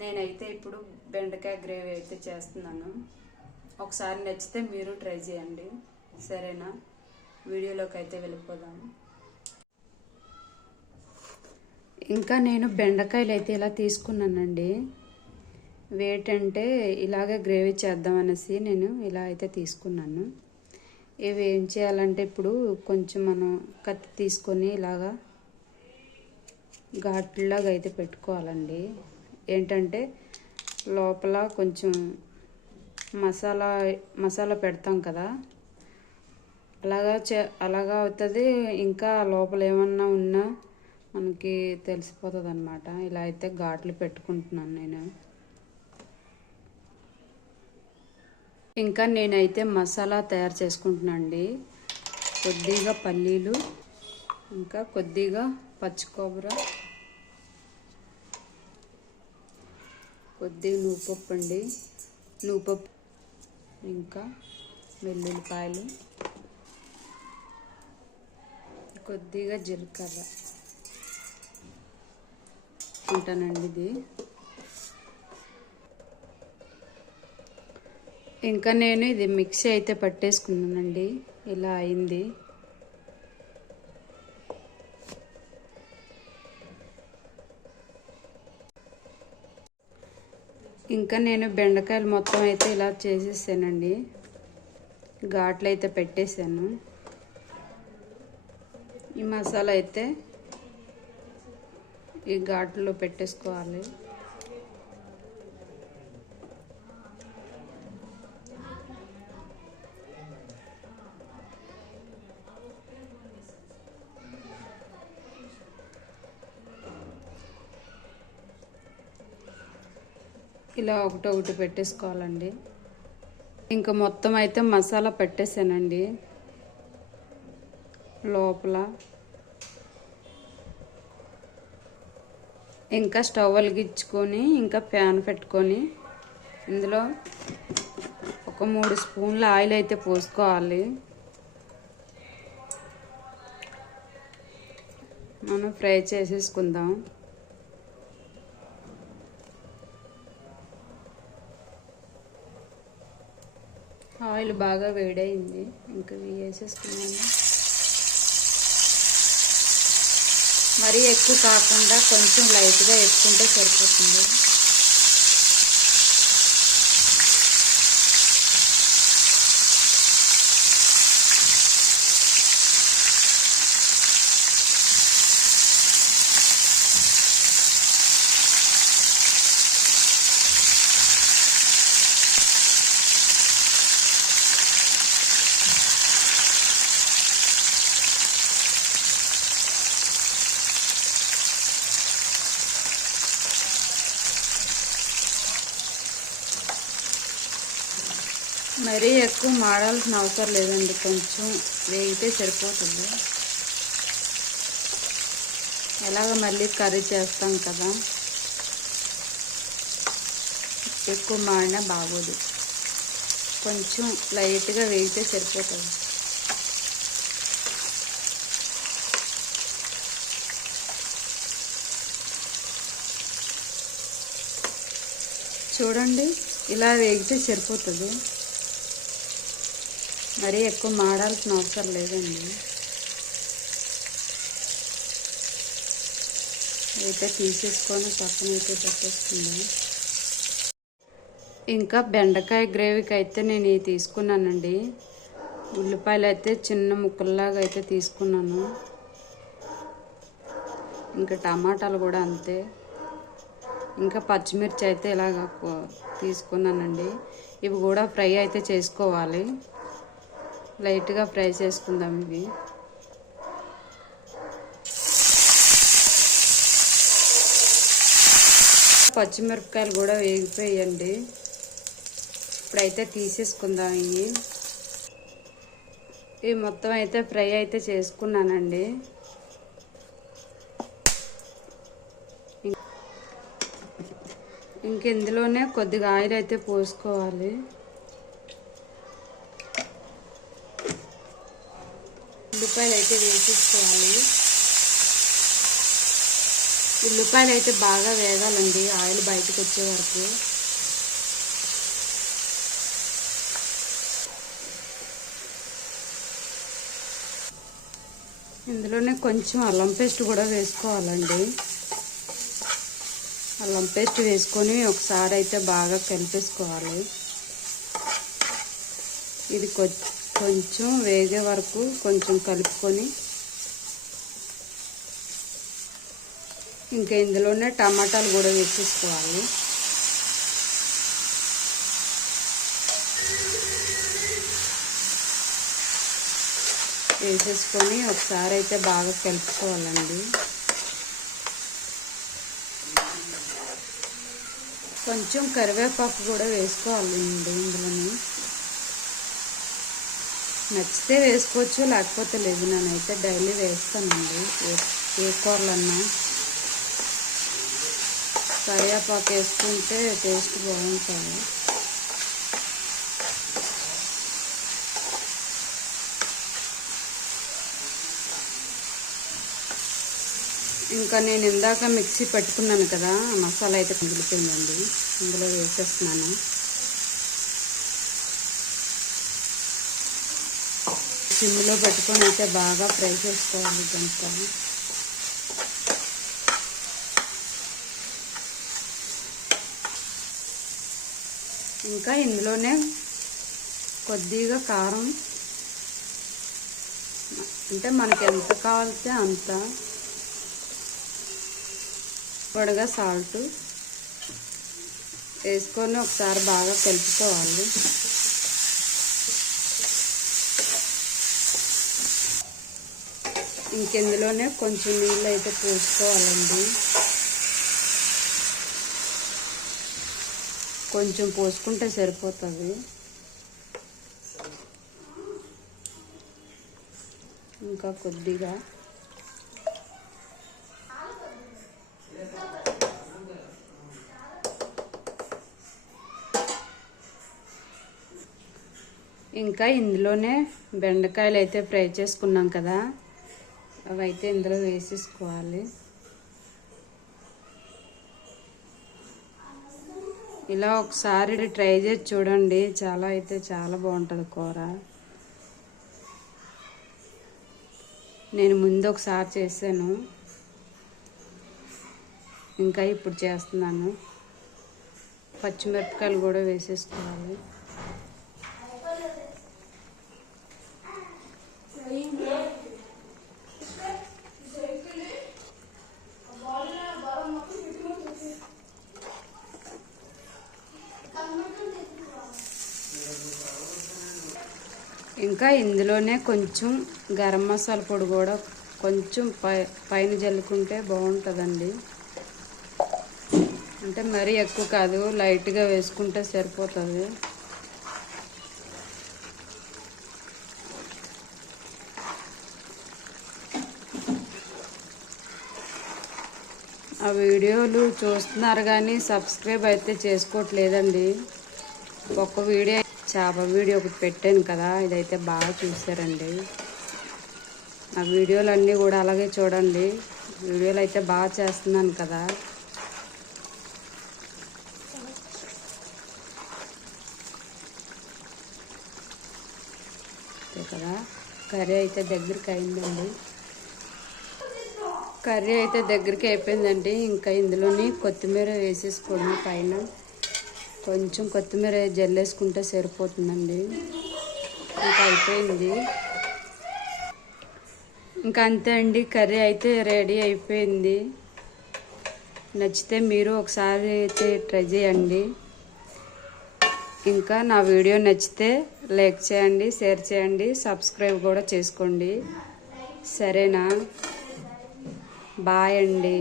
నేనైతే ఇప్పుడు బెండకాయ గ్రేవీ అయితే చేస్తున్నాను. ఒకసారి నచ్చితే మీరు ట్రై చేయండి, సరేనా? వీడియోలోకి అయితే వెళ్ళిపోదాము. ఇంకా నేను బెండకాయలు అయితే ఇలా తీసుకున్నానండి. వేటంటే ఇలాగే గ్రేవీ చేద్దామనేసి నేను ఇలా అయితే తీసుకున్నాను. ఇవి ఏం చేయాలంటే ఇప్పుడు కొంచెం మనం కత్తి తీసుకొని ఇలాగా ఘాట్లాగా అయితే పెట్టుకోవాలండి. ఏంటంటే లోపల కొంచెం మసాలా పెడతాం కదా, అలాగా అవుతుంది. ఇంకా లోపల ఏమన్నా ఉన్నా మనకి తెలిసిపోతుంది అన్నమాట. ఇలా అయితే ఘాట్లు పెట్టుకుంటున్నాను నేను. ఇంకా నేనైతే మసాలా తయారు చేసుకుంటున్నానండి. కొద్దిగా పల్లీలు, ఇంకా కొద్దిగా పచ్చి కొబ్బరి, కొద్దిగా నువ్వుపప్పు అండి, నువ్వుపప్పు, ఇంకా వెల్లుల్లిపాయలు, కొద్దిగా జీలకర్ర ఉంటానండి ఇది. ఇంకా నేను ఇది మిక్సీ అయితే పట్టేసుకున్నానండి. ఇలా అయింది. ఇంకా నేను బెండకాయలు మొత్తం అయితే ఇలా చేసేసానండి. ఘాట్లు అయితే పెట్టేశాను. ఈ మసాలా అయితే ఈ ఘాట్లో పెట్టేసుకోవాలి. ఇలా ఒకటొకటి పెట్టేసుకోవాలండి. ఇంకా మొత్తం అయితే మసాలా పెట్టేసానండి లోపల. ఇంకా స్టవ్ వెలిగించుకొని ఇంకా ప్యాన్ పెట్టుకొని ఇందులో ఒక 3 స్పూన్ల ఆయిల్ అయితే పోసుకోవాలి. మనం ఫ్రై చేసేసుకుందాం. ఆయిల్ బాగా వేడైంది, ఇంకా వేసేసుకున్నాను. మరీ ఎక్కువ కాకుండా కొంచెం లైట్గా వేసుకుంటే సరిపోతుంది. మరీ ఎక్కువ మాడాల్సిన అవసరం లేదండి, కొంచెం వేగితే సరిపోతుంది. ఎలాగ మళ్ళీ కర్రీ చేస్తాం కదా, ఎక్కువ మాడినా బాగోదు. కొంచెం లైట్గా వేగితే సరిపోతుంది. చూడండి, ఇలా వేగితే సరిపోతుంది. మరీ ఎక్కువ మాడాల్సిన అవసరం లేదండి. అయితే తీసేసుకొని పక్కన అయితే పెట్టేసుకుందాం. ఇంకా బెండకాయ గ్రేవీకి అయితే నేను ఇవి తీసుకున్నానండి. ఉల్లిపాయలు అయితే చిన్న ముక్కల్లాగా అయితే తీసుకున్నాను. ఇంకా టమాటాలు కూడా అంతే. ఇంకా పచ్చిమిర్చి అయితే ఇలాగ తీసుకున్నానండి. ఇవి కూడా ఫ్రై అయితే చేసుకోవాలి. లైట్గా ఫ్రై చేసుకుందాం ఇవి. పచ్చిమిరపకాయలు కూడా వేగిపోయండి. ఇప్పుడైతే తీసేసుకుందాం ఇవి. ఇవి మొత్తం అయితే ఫ్రై అయితే చేసుకున్నానండి. ఇంక ఇందులోనే కొద్దిగా ఆయిల్ అయితే పోసుకోవాలి. ఉల్లిపాయలు అయితే వేసేసుకోవాలి. ఉల్లిపాయలు అయితే బాగా వేగాలండి, ఆయిల్ బయటకు వచ్చే వరకు. ఇందులోనే కొంచెం అల్లం పేస్ట్ కూడా వేసుకోవాలండి. అల్లం పేస్ట్ వేసుకొని ఒకసారి అయితే బాగా కలిపేసుకోవాలి. ఇది కొంచెం వేగే వరకు కొంచెం కలుపుకొని ఇంకా ఇందులోనే టమాటాలు కూడా వేసేసుకోవాలి. వేసేసుకొని ఒకసారి అయితే బాగా కలుపుకోవాలండి. కొంచెం కరివేపాకు కూడా వేసుకోవాలండి ఇందులోని. నచ్చితే వేసుకోవచ్చు, లేకపోతే లేదు. నేనైతే డైలీ వేస్తానండి ఏ కూరలన్నా. కరివేపాకు వేసుకుంటే టేస్ట్ బాగుంటుంది. ఇంకా నేను ఇందాక మిక్సీ పెట్టుకున్నాను కదా, మసాలా అయితే మిగిలిపోయిందండి, ఇందులో వేసేస్తున్నాను. సిమ్లో పెట్టుకొని అయితే బాగా ఫ్రై చేసుకోవాలి ఇదంతా. ఇంకా ఇందులోనే కొద్దిగా కారం, అంటే మనకి ఎంత కావాలితే అంత, పొడిగా సాల్ట్ వేసుకొని ఒకసారి బాగా కలుపుకోవాలి. ఇంకెందులోనే కొంచెం నీళ్ళు అయితే పోసుకోవాలండి. కొంచెం పోసుకుంటే సరిపోతుంది. ఇంకా కొద్దిగా ఇంకా ఇందులోనే బెండకాయలు అయితే ఫ్రై చేసుకున్నాం కదా, అవి అయితే ఇందులో వేసేసుకోవాలి. ఇలా ఒకసారి ట్రై చేసి చూడండి, చాలా బాగుంటుంది కూర. నేను ముందు ఒకసారి చేశాను, ఇంకా ఇప్పుడు చేస్తున్నాను. పచ్చిమిరపకాయలు కూడా వేసేసుకోవాలి. ఇంకా ఇందులోనే కొంచెం గరం మసాలా పొడి కూడా కొంచెం పైన జల్లుకుంటే బాగుంటుందండి. అంటే మరీ ఎక్కువ కాదు, లైట్గా వేసుకుంటే సరిపోతుంది. ఆ వీడియోలు చూస్తున్నారు కానీ సబ్స్క్రైబ్ అయితే చేసుకోవట్లేదండి. ఒక్క వీడియో చేప వీడియో ఒకటి పెట్టాను కదా, ఇదైతే బాగా చూసారండి. ఆ వీడియోలన్నీ కూడా అలాగే చూడండి. వీడియోలు అయితే బాగా చేస్తున్నాను కదా. కదా కర్రీ అయితే దగ్గరికి అయిందండి. కర్రీ అయితే దగ్గరికి అయిపోయిందండి. ఇంకా ఇందులోని కొత్తిమీర వేసేసుకోండి. పైన కొంచెం కొత్తిమీర జల్లేసుకుంటే సరిపోతుందండి. ఇంకా అయిపోయింది. ఇంకా అంతే అండి, కర్రీ అయితే రెడీ అయిపోయింది. నచ్చితే మీరు ఒకసారి అయితే ట్రై చేయండి. ఇంకా నా వీడియో నచ్చితే లైక్ చేయండి, షేర్ చేయండి, సబ్స్క్రైబ్ కూడా చేసుకోండి. సరేనా? బాయ్ అండి.